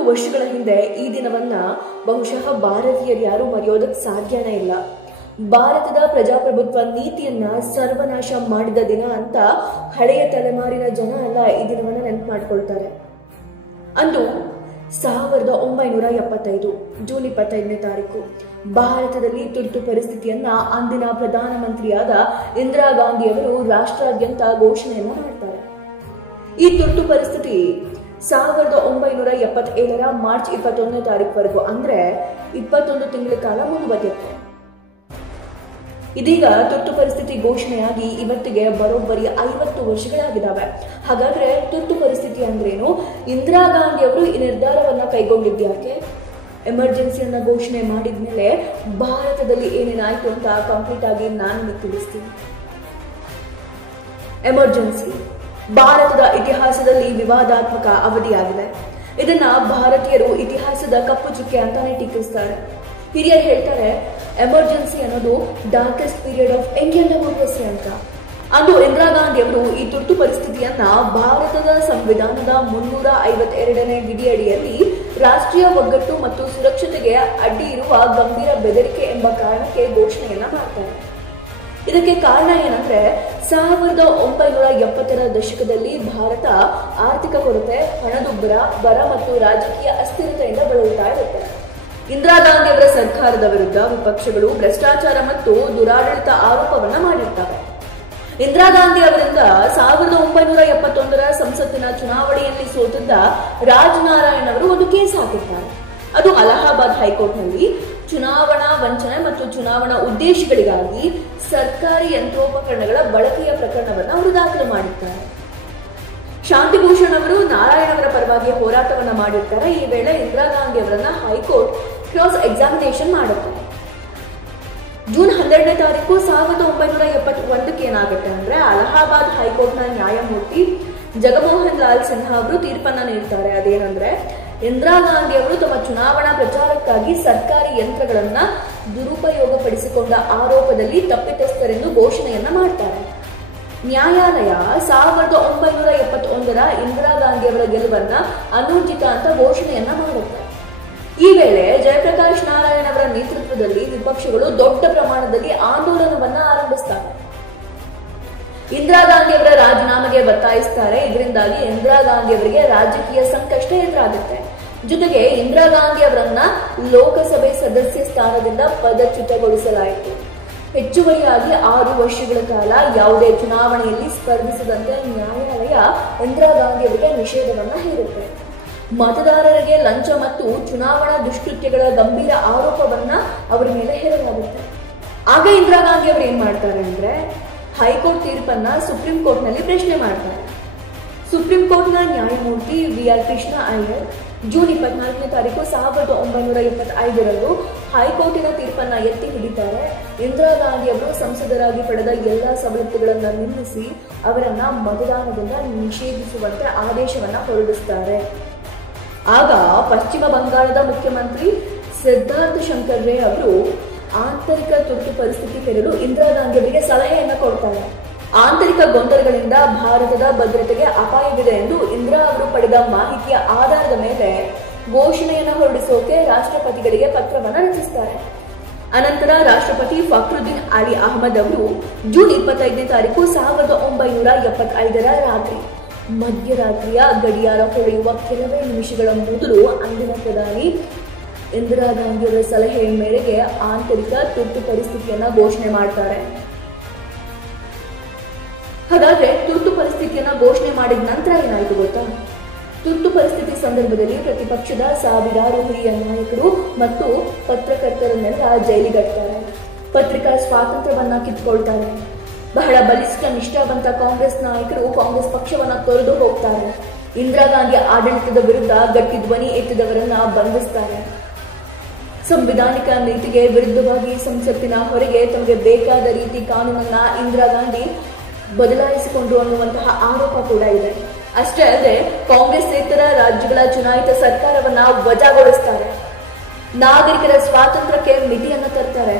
50 ವರ್ಷಗಳ ಹಿಂದೆ ಈ ದಿನವನ್ನ ಬಹುಶಃ ಭಾರತೀಯರು ಯಾರು ಮರೆಯೋದಕ್ಕೆ ಸಾಧ್ಯನೇ ಇಲ್ಲ. ಭಾರತದ ಪ್ರಜಾಪ್ರಭುತ್ವ ನೀತಿಯನ್ನ ಸರ್ವನಾಶ ಮಾಡಿದ ದಿನ ಅಂತ ಹಳೆಯ ತಲೆಮಾರಿನ ಜನ ಎಲ್ಲ ಈ ದಿನವನ್ನ ನೆನಪು ಮಾಡ್ಕೊಳ್ತಾರೆ. ಅಂದು 1975 ಜೂನ್ 25ನೇ ತಾರೀಕು ಭಾರತದಲ್ಲಿ ತುರ್ತು ಪರಿಸ್ಥಿತಿಯನ್ನ ಅಂದಿನ ಪ್ರಧಾನಮಂತ್ರಿಯಾದ ಇಂದಿರಾ ಗಾಂಧಿ ಅವರು ರಾಷ್ಟ್ರಾದ್ಯಂತ ಘೋಷಣೆಯನ್ನ ಮಾಡ್ತಾರೆ. ಈ ತುರ್ತು ಪರಿಸ್ಥಿತಿ 1977ರ ಮಾರ್ಚ್ 21ನೇ ತಾರೀಕುವರೆಗೂ ಅಂದ್ರೆ 21 ತಿಂಗಳ ಕಾಲ ಮುಂದುವರಿಯುತ್ತೆ. ಇದೀಗ ತುರ್ತು ಪರಿಸ್ಥಿತಿ ಘೋಷಣೆಯಾಗಿ ಇವತ್ತಿಗೆ ಬರೋಬ್ಬರಿ 50 ವರ್ಷಗಳಾಗಿದ್ದಾವೆ. ಹಾಗಾದ್ರೆ ತುರ್ತು ಪರಿಸ್ಥಿತಿ ಅಂದ್ರೇನು? ಇಂದಿರಾ ಗಾಂಧಿ ಅವರು ಈ ನಿರ್ಧಾರವನ್ನ ಕೈಗೊಂಡಿದ್ಯಾಕೆ? ಎಮರ್ಜೆನ್ಸಿಯನ್ನ ಘೋಷಣೆ ಮಾಡಿದ್ಮೇಲೆ ಭಾರತದಲ್ಲಿ ಏನೇನಾಯ್ತು ಅಂತ ಕಂಪ್ಲೀಟ್ ಆಗಿ ನಾನು ತಿಳಿಸ್ತೀನಿ. ಎಮರ್ಜೆನ್ಸಿ ಭಾರತದ ಇತಿಹಾಸದಲ್ಲಿ ವಿವಾದಾತ್ಮಕ ಅವಧಿಯಾಗಿದೆ. ಇದನ್ನ ಭಾರತೀಯರು ಇತಿಹಾಸದ ಕಪ್ಪು ಚುಕ್ಕೆ ಅಂತಾನೆ ಟೀಕಿಸ್ತಾರೆ. ಹಿರಿಯರು ಹೇಳ್ತಾರೆ ಎಮರ್ಜೆನ್ಸಿ ಅನ್ನೋದು darkest period of Indian democracy ಅಂತ. ಅಂದು ಇಂದಿರಾ ಗಾಂಧಿ ಅವರು ಈ ತುರ್ತು ಪರಿಸ್ಥಿತಿಯನ್ನ ಭಾರತದ ಸಂವಿಧಾನದ 352ನೇ ವಿಧಿಯಡಿಯಲ್ಲಿ ರಾಷ್ಟ್ರೀಯ ಒಗ್ಗಟ್ಟು ಮತ್ತು ಸುರಕ್ಷತೆಗೆ ಅಡ್ಡಿ ಇರುವ ಗಂಭೀರ ಬೆದರಿಕೆ ಎಂಬ ಕಾರಣಕ್ಕೆ ಘೋಷಣೆಯನ್ನ ಮಾಡ್ತಾರೆ. ಇದಕ್ಕೆ ಕಾರಣ ಏನಂದ್ರೆ 1970ರ ದಶಕದಲ್ಲಿ ಭಾರತ ಆರ್ಥಿಕ ಕೊರತೆ, ಹಣದುಬ್ಬರ, ಬರ ಮತ್ತು ರಾಜಕೀಯ ಅಸ್ಥಿರತೆಯಿಂದ ಬಳಲ್ತಾ ಇರುತ್ತೆ. ಇಂದಿರಾ ಗಾಂಧಿ ಅವರ ಸರ್ಕಾರದ ವಿರುದ್ಧ ವಿಪಕ್ಷಗಳು ಭ್ರಷ್ಟಾಚಾರ ಮತ್ತು ದುರಾಡಳಿತ ಆರೋಪವನ್ನ ಮಾಡಿರ್ತಾರೆ. ಇಂದಿರಾ ಗಾಂಧಿ ಅವರಿಂದ 1971ರ ಸಂಸತ್ತಿನ ಚುನಾವಣೆಯಲ್ಲಿ ಸೋತಿದ್ದ ರಾಜ್ ನಾರಾಯಣ್ ಅವರು ಒಂದು ಕೇಸ್ ಹಾಕಿದ್ದಾರೆ. ಅದು ಅಲಹಾಬಾದ್ ಹೈಕೋರ್ಟ್ನಲ್ಲಿ ಚುನಾವಣಾ ವಂಚನೆ ಮತ್ತು ಚುನಾವಣಾ ಉದ್ದೇಶಗಳಿಗಾಗಿ ಸರ್ಕಾರಿ ಯಂತ್ರೋಪಕರಣಗಳ ಬಳಕೆಯ ಪ್ರಕರಣವನ್ನು ಅವರು ದಾಖಲು ಮಾಡಿದ್ದಾರೆ. ಶಾಂತಿಭೂಷಣ್ ಅವರು ನಾರಾಯಣ್ ಅವರ ಪರವಾಗಿ ಹೋರಾಟವನ್ನ ಮಾಡಿರ್ತಾರೆ. ಈ ವೇಳೆ ಇಂದಿರಾ ಗಾಂಧಿ ಅವರನ್ನ ಹೈಕೋರ್ಟ್ ಕ್ರಾಸ್ ಎಕ್ಸಾಮಿನೇಷನ್ ಮಾಡುತ್ತೆ. ಜೂನ್ 12ನೇ ತಾರೀಕು 1971ಕ್ಕೆ ಏನಾಗುತ್ತೆ ಅಂದ್ರೆ ಅಲಹಾಬಾದ್ ಹೈಕೋರ್ಟ್ನ ನ್ಯಾಯಮೂರ್ತಿ ಜಗಮೋಹನ್ ಲಾಲ್ ಸಿನ್ಹಾ ಅವರು ತೀರ್ಪನ್ನ ನೀಡ್ತಾರೆ. ಅದೇನಂದ್ರೆ ಇಂದಿರಾ ಗಾಂಧಿ ಅವರು ತಮ್ಮ ಚುನಾವಣಾ ಪ್ರಚಾರಕ್ಕಾಗಿ ಸರ್ಕಾರಿ ಯಂತ್ರಗಳನ್ನ ದುರುಪಯೋಗಪಡಿಸಿಕೊಂಡ ಆರೋಪದಲ್ಲಿ ತಪ್ಪಿತಸ್ಥರೆಂದು ಘೋಷಣೆಯನ್ನ ಮಾಡ್ತಾರೆ. ನ್ಯಾಯಾಲಯ 1971ರ ಇಂದಿರಾ ಗಾಂಧಿ ಅವರ ಗೆಲುವನ್ನ ಅನೂರ್ಜಿತ ಅಂತ ಘೋಷಣೆಯನ್ನ ಮಾಡುತ್ತೆ. ಈ ವೇಳೆ ಜಯಪ್ರಕಾಶ್ ನಾರಾಯಣ್ ಅವರ ನೇತೃತ್ವದಲ್ಲಿ ವಿಪಕ್ಷಗಳು ದೊಡ್ಡ ಪ್ರಮಾಣದಲ್ಲಿ ಆಂದೋಲನವನ್ನ ಆರಂಭಿಸ್ತಾರೆ. ಇಂದಿರಾ ಗಾಂಧಿ ಅವರ ರಾಜೀನಾಮೆಗೆ ಒತ್ತಾಯಿಸ್ತಾರೆ. ಇದರಿಂದಾಗಿ ಇಂದಿರಾ ಗಾಂಧಿ ಅವರಿಗೆ ರಾಜಕೀಯ ಸಂಕಷ್ಟ ಎದುರಾಗುತ್ತೆ. ಜೊತೆಗೆ ಇಂದಿರಾ ಗಾಂಧಿ ಅವರನ್ನ ಲೋಕಸಭೆ ಸದಸ್ಯ ಸ್ಥಾನದಿಂದ ಪದಚ್ಯುತಗೊಳಿಸಲಾಯಿತು. ಹೆಚ್ಚುವರಿಯಾಗಿ 6 ವರ್ಷಗಳ ಕಾಲ ಯಾವುದೇ ಚುನಾವಣೆಯಲ್ಲಿ ಸ್ಪರ್ಧಿಸದಂತೆ ನ್ಯಾಯಾಲಯ ಇಂದಿರಾ ಗಾಂಧಿ ಅವರಿಗೆ ನಿಷೇಧವನ್ನ ಹೇರುತ್ತೆ. ಮತದಾರರಿಗೆ ಲಂಚ ಮತ್ತು ಚುನಾವಣಾ ದುಷ್ಕೃತ್ಯಗಳ ಗಂಭೀರ ಆರೋಪವನ್ನ ಅವರ ಮೇಲೆ ಹೇರಲಾಗುತ್ತೆ. ಆಗ ಇಂದಿರಾ ಗಾಂಧಿ ಅವರು ಏನ್ ಮಾಡ್ತಾರೆ ಅಂದ್ರೆ ಹೈಕೋರ್ಟ್ ತೀರ್ಪನ್ನ ಸುಪ್ರೀಂ ಕೋರ್ಟ್ ನಲ್ಲಿ ಪ್ರಶ್ನೆ ಮಾಡ್ತಾರೆ. ಸುಪ್ರೀಂ ಕೋರ್ಟ್ನ ನ್ಯಾಯಮೂರ್ತಿ VR ಕೃಷ್ಣ ಅಯ್ಯರ್ ಜೂನ್ 24ನೇ ತಾರೀಕು 1975ರಂದು ಹೈಕೋರ್ಟಿನ ತೀರ್ಪನ್ನ ಎತ್ತಿ ಹಿಡಿತಾರೆ. ಇಂದಿರಾ ಗಾಂಧಿ ಅವರು ಸಂಸದರಾಗಿ ಪಡೆದ ಎಲ್ಲಾ ಸವಲತ್ತುಗಳನ್ನ ನಿಲ್ಲಿಸಿ ಅವರನ್ನ ಮತದಾನದಿಂದ ನಿಷೇಧಿಸುವಂತೆ ಆದೇಶವನ್ನ ಹೊರಡಿಸುತ್ತಾರೆ. ಆಗ ಪಶ್ಚಿಮ ಬಂಗಾಳದ ಮುಖ್ಯಮಂತ್ರಿ ಸಿದ್ಧಾರ್ಥ ಶಂಕರ್ ರೇ ಅವರು ಆಂತರಿಕ ತುರ್ತು ಪರಿಸ್ಥಿತಿ ಹೇರಲು ಇಂದಿರಾ ಗಾಂಧಿ ಅವರಿಗೆ ಸಲಹೆಯನ್ನ ಕೊಡ್ತಾರೆ. ಆಂತರಿಕ ಗೊಂದಲಗಳಿಂದ ಭಾರತದ ಭದ್ರತೆಗೆ ಅಪಾಯವಿದೆ ಎಂದು ಇಂದಿರಾ ಅವರು ಪಡೆದ ಮಾಹಿತಿಯ ಆಧಾರದ ಮೇಲೆ ಘೋಷಣೆಯನ್ನು ಹೊರಡಿಸೋಕೆ ರಾಷ್ಟ್ರಪತಿಗಳಿಗೆ ಪತ್ರವನ್ನ ರಚಿಸುತ್ತಾರೆ. ಅನಂತರ ರಾಷ್ಟ್ರಪತಿ ಫಕ್ರುದ್ದೀನ್ ಅಲಿ ಅಹಮದ್ ಅವರು ಜೂನ್ 25ನೇ ತಾರೀಕು 1975ರ ರಾತ್ರಿ ಮಧ್ಯರಾತ್ರಿಯ ಗಡಿಯಾರ ಹೊಳೆಯುವ ಕೆಲವೇ ನಿಮಿಷಗಳ ಮೊದಲು ಅಂದಿನ ಪ್ರಧಾನಿ ಇಂದಿರಾ ಗಾಂಧಿ ಅವರ ಸಲಹೆಯ ಮೇರೆಗೆ ಆಂತರಿಕ ತುರ್ತು ಪರಿಸ್ಥಿತಿಯನ್ನ ಘೋಷಣೆ ಮಾಡ್ತಾರೆ. ಹಾಗಾದ್ರೆ ತುರ್ತು ಪರಿಸ್ಥಿತಿಯನ್ನ ಘೋಷಣೆ ಮಾಡಿದ ನಂತರ ಏನಾಯ್ತು ಗೊತ್ತಾ? ತುರ್ತು ಪರಿಸ್ಥಿತಿ ಸಂದರ್ಭದಲ್ಲಿ ಪ್ರತಿಪಕ್ಷದ ಸಾವಿರಾರು ಹಿರಿಯ ನಾಯಕರು ಮತ್ತು ಪತ್ರಕರ್ತರನ್ನೆಲ್ಲ ಜೈಲಿಗಟ್ತಾರೆ. ಪತ್ರಿಕಾ ಸ್ವಾತಂತ್ರ್ಯವನ್ನ ಕಿತ್ಕೊಳ್ತಾರೆ. ಬಹಳ ಬಲಿಷ್ಠ ನಿಷ್ಠಾವಂತ ಕಾಂಗ್ರೆಸ್ ನಾಯಕರು ಕಾಂಗ್ರೆಸ್ ಪಕ್ಷವನ್ನ ತೊರೆದು ಹೋಗ್ತಾರೆ. ಇಂದಿರಾ ಗಾಂಧಿ ಆಡಳಿತದ ವಿರುದ್ಧ ಗಟ್ಟಿ ಧ್ವನಿ ಎತ್ತಿದವರನ್ನ ಬಂಧಿಸ್ತಾರೆ. ಸಂವಿಧಾನಿಕ ನೀತಿಗೆ ವಿರುದ್ಧವಾಗಿ ಸಂಸತ್ತಿನ ಹೊರಗೆ ತಮಗೆ ಬೇಕಾದ ರೀತಿ ಕಾನೂನನ್ನ ಇಂದಿರಾ ಗಾಂಧಿ ಬದಲಾಯಿಸಿಕೊಂಡ್ರು ಅನ್ನುವಂತಹ ಆರೋಪ ಕೂಡ ಇದೆ. ಅಷ್ಟೇ ಅಲ್ಲದೆ ಕಾಂಗ್ರೆಸ್ಸೇತರ ರಾಜ್ಯಗಳ ಚುನಾಯಿತ ಸರ್ಕಾರವನ್ನ ವಜಾಗೊಳಿಸ್ತಾರೆ. ನಾಗರಿಕರ ಸ್ವಾತಂತ್ರ್ಯಕ್ಕೆ ಮಿತಿಯನ್ನ ತರ್ತಾರೆ.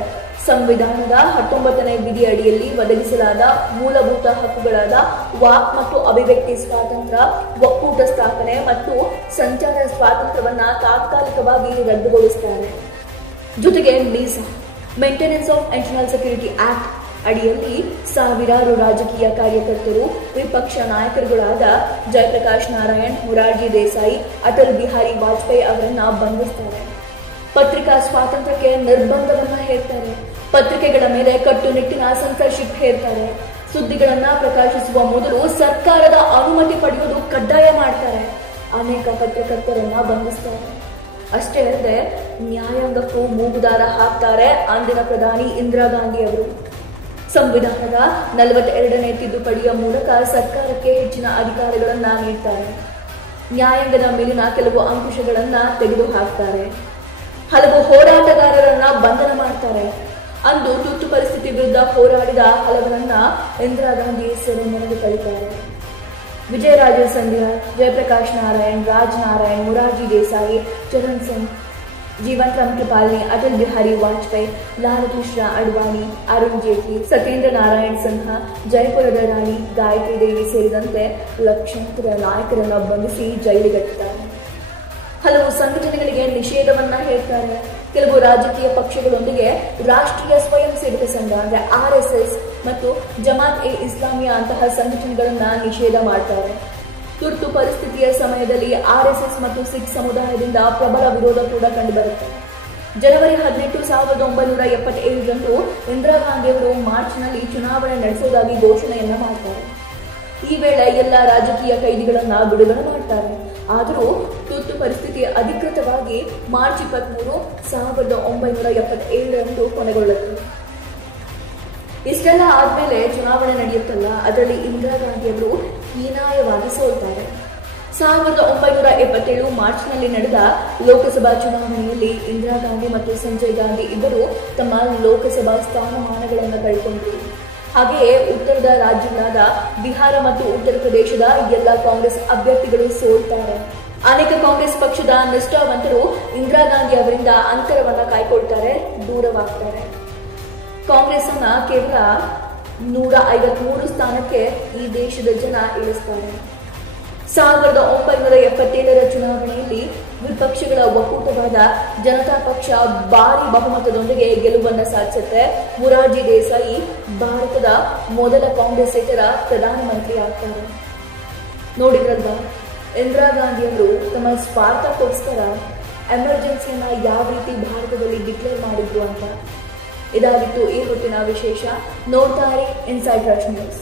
ಸಂವಿಧಾನದ 19ನೇ ವಿಧಿ ಅಡಿಯಲ್ಲಿ ಒದಗಿಸಲಾದ ಮೂಲಭೂತ ಹಕ್ಕುಗಳಾದ ವಾಕ್ ಮತ್ತು ಅಭಿವ್ಯಕ್ತಿ ಸ್ವಾತಂತ್ರ್ಯ, ಒಕ್ಕೂಟ ಸ್ಥಾಪನೆ ಮತ್ತು ಸಂಚಾರ ಸ್ವಾತಂತ್ರ್ಯವನ್ನ ತಾತ್ಕಾಲಿಕವಾಗಿ ರದ್ದುಗೊಳಿಸುತ್ತಾರೆ. ಜೊತೆಗೆ ಮೀಸಾ maintenance of internal security act ಅಡಿಯಲ್ಲಿ ಸಾವಿರಾರು ರಾಜಕೀಯ ಕಾರ್ಯಕರ್ತರು, ವಿಪಕ್ಷ ನಾಯಕರುಗಳಾದ ಜಯಪ್ರಕಾಶ್ ನಾರಾಯಣ್, ಮೊರಾರ್ಜಿ ದೇಸಾಯಿ, ಅಟಲ್ ಬಿಹಾರಿ ವಾಜಪೇಯಿ ಅವರನ್ನ ಬಂಧಿಸುತ್ತಾರೆ. ಪತ್ರಿಕಾ ಸ್ವಾತಂತ್ರ್ಯಕ್ಕೆ ನಿರ್ಬಂಧವನ್ನ ಹೇರ್ತಾರೆ. ಪತ್ರಿಕೆಗಳ ಮೇಲೆ ಕಟ್ಟುನಿಟ್ಟಿನ ಸೆನ್ಸರ್ಶಿಪ್ ಹೇರ್ತಾರೆ. ಸುದ್ದಿಗಳನ್ನ ಪ್ರಕಾಶಿಸುವ ಮೊದಲು ಸರ್ಕಾರದ ಅನುಮತಿ ಪಡೆಯುವುದು ಕಡ್ಡಾಯ ಮಾಡ್ತಾರೆ. ಅನೇಕ ಪತ್ರಕರ್ತರನ್ನ ಬಂಧಿಸ್ತಾರೆ. ಅಷ್ಟೇ ಅಲ್ಲದೆ ನ್ಯಾಯಾಂಗಕ್ಕೂ ಮೂಗುದಾರ ಹಾಕ್ತಾರೆ ಅಂದಿನ ಪ್ರಧಾನಿ ಇಂದಿರಾ ಗಾಂಧಿ ಅವರು. ಸಂವಿಧಾನದ 42ನೇ ತಿದ್ದುಪಡಿಯ ಮೂಲಕ ಸರ್ಕಾರಕ್ಕೆ ಹೆಚ್ಚಿನ ಅಧಿಕಾರಗಳನ್ನ ನೀಡ್ತಾರೆ. ನ್ಯಾಯಾಂಗದ ಮೇಲಿನ ಕೆಲವು ಅಂಕುಶಗಳನ್ನ ತೆಗೆದುಹಾಕ್ತಾರೆ. ಹಲವು ಹೋರಾಟಗಾರರನ್ನ ಬಂಧನ ಮಾಡ್ತಾರೆ. ಅಂದು ತುರ್ತು ಪರಿಸ್ಥಿತಿ ವಿರುದ್ಧ ಹೋರಾಡಿದ ಹಲವರನ್ನ ಇಂದಿರಾ ಗಾಂಧಿ ಸೆರೆಮನೆಗೆ ತಳ್ಳುತ್ತಾರೆ. ವಿಜಯರಾಜೇ ಸಿಂಧಿಯಾ, ಜಯಪ್ರಕಾಶ್ ನಾರಾಯಣ್, ರಾಜ್ ನಾರಾಯಣ್, ಮೊರಾರ್ಜಿ ದೇಸಾಯಿ, ಚರಣ್ ಸಿಂಗ್, ಜೀವನ್ ರಾಮ್ ಕೃಪಾಲ್ನಿ, ಅಟಲ್ ಬಿಹಾರಿ ವಾಜಪೇಯಿ, ಲಾಲ್ ಕೃಷ್ಣ ಅಡ್ವಾಣಿ, ಅರುಣ್ ಜೇಟ್ಲಿ, ಸತ್ಯೇಂದ್ರ ನಾರಾಯಣ್ ಸಿನ್ಹಾ, ಜಯಪುರದ ರಾಣಿ ಗಾಯತ್ರಿ ದೇವಿ ಸೇರಿದಂತೆ ಲಕ್ಷಾಂತರ ನಾಯಕರನ್ನ ಬಂಧಿಸಿ ಜೈಲಿಗಟ್ಟುತ್ತಾರೆ. ಹಲವು ಸಂಘಟನೆಗಳಿಗೆ ನಿಷೇಧವನ್ನ ಹೇರ್ತಾರೆ. ಕೆಲವು ರಾಜಕೀಯ ಪಕ್ಷಗಳೊಂದಿಗೆ ರಾಷ್ಟ್ರೀಯ ಸ್ವಯಂ ಸೇವಕ ಸಂಘ ಅಂದ್ರೆ RSS ಮತ್ತು ಜಮಾತ್ ಎ ಇಸ್ಲಾಮಿಯಾ ಅಂತಹ ಸಂಘಟನೆಗಳನ್ನ ನಿಷೇಧ ಮಾಡ್ತಾರೆ. ತುರ್ತು ಪರಿಸ್ಥಿತಿಯ ಸಮಯದಲ್ಲಿ RSS ಮತ್ತು ಸಿಖ್ ಸಮುದಾಯದಿಂದ ಪ್ರಬಲ ವಿರೋಧ ಕೂಡ ಕಂಡುಬರುತ್ತೆ. ಜನವರಿ 18, 1977ರಂದು ಇಂದಿರಾ ಗಾಂಧಿಯವರು ಮಾರ್ಚ್ನಲ್ಲಿ ಚುನಾವಣೆ ನಡೆಸುವುದಾಗಿ ಘೋಷಣೆಯನ್ನ ಮಾಡ್ತಾರೆ. ಈ ವೇಳೆ ಎಲ್ಲ ರಾಜಕೀಯ ಕೈದಿಗಳನ್ನ ಬಿಡುಗಡೆ ಮಾಡ್ತಾರೆ. ಆದರೂ ತುರ್ತು ಪರಿಸ್ಥಿತಿ ಅಧಿಕೃತವಾಗಿ ಮಾರ್ಚ್ 23, 1977ರಂದು ಕೊನೆಗೊಳ್ಳುತ್ತದೆ. ಇಷ್ಟೆಲ್ಲ ಆದ್ಮೇಲೆ ಚುನಾವಣೆ ನಡೆಯುತ್ತಲ್ಲ, ಅದರಲ್ಲಿ ಇಂದಿರಾ ಗಾಂಧಿಯವರು ಹೀನಾಯವಾಗಿ ಸೋಲ್ತಾರೆ. 1977 ಮಾರ್ಚ್ನಲ್ಲಿ ನಡೆದ ಲೋಕಸಭಾ ಚುನಾವಣೆಯಲ್ಲಿ ಇಂದಿರಾ ಗಾಂಧಿ ಮತ್ತು ಸಂಜಯ್ ಗಾಂಧಿ ಇಬ್ಬರು ತಮ್ಮ ಲೋಕಸಭಾ ಸ್ಥಾನಮಾನಗಳನ್ನು ಕಳೆದುಕೊಂಡರು. ಹಾಗೆಯೇ ಉತ್ತರದ ರಾಜ್ಯಗಳಾದ ಬಿಹಾರ ಮತ್ತು ಉತ್ತರ ಪ್ರದೇಶದ ಎಲ್ಲ ಕಾಂಗ್ರೆಸ್ ಅಭ್ಯರ್ಥಿಗಳು ಸೋಲ್ತಾರೆ. ಅನೇಕ ಕಾಂಗ್ರೆಸ್ ಪಕ್ಷದ ನಿಷ್ಠಾವಂತರು ಇಂದಿರಾ ಗಾಂಧಿ ಅವರಿಂದ ಅಂತರವನ್ನ ಕಾಯ್ಕೊಳ್ತಾರೆ, ದೂರವಾಗ್ತಾರೆ. ಕಾಂಗ್ರೆಸ್ ಅನ್ನ ಕೇವಲ 153 ಸ್ಥಾನಕ್ಕೆ ಈ ದೇಶದ ಜನ ಇಳಿಸ್ತಾರೆ. 1977ರ ಚುನಾವಣೆಯಲ್ಲಿ ವಿಪಕ್ಷಗಳ ಒಕ್ಕೂಟವಾದ ಜನತಾ ಪಕ್ಷ ಭಾರಿ ಬಹುಮತದೊಂದಿಗೆ ಗೆಲುವನ್ನು ಸಾಧಿಸುತ್ತೆ. ಮೊರಾರ್ಜಿ ದೇಸಾಯಿ ಭಾರತದ ಮೊದಲ ಕಾಂಗ್ರೆಸ್ಸೇತರ ಪ್ರಧಾನಮಂತ್ರಿ ಆಗ್ತಾರೆ. ನೋಡಿದ್ರಲ್ವಾ, ಇಂದಿರಾ ಗಾಂಧಿ ಅವರು ತಮ್ಮ ಸ್ವಾರ್ಥಕ್ಕೋಸ್ಕರ ಎಮರ್ಜೆನ್ಸಿಯನ್ನ ಯಾವ ರೀತಿ ಭಾರತದಲ್ಲಿ ಡಿಕ್ಲೇರ್ ಮಾಡಿದ್ರು ಅಂತ. ಇದಾಗಿತ್ತು ಈ ಹೊತ್ತಿನ ವಿಶೇಷ. ನೋಡ್ತಾ ಇರಿ ಇನ್ಸೈಡ್ ರಶ್ ನ್ಯೂಸ್.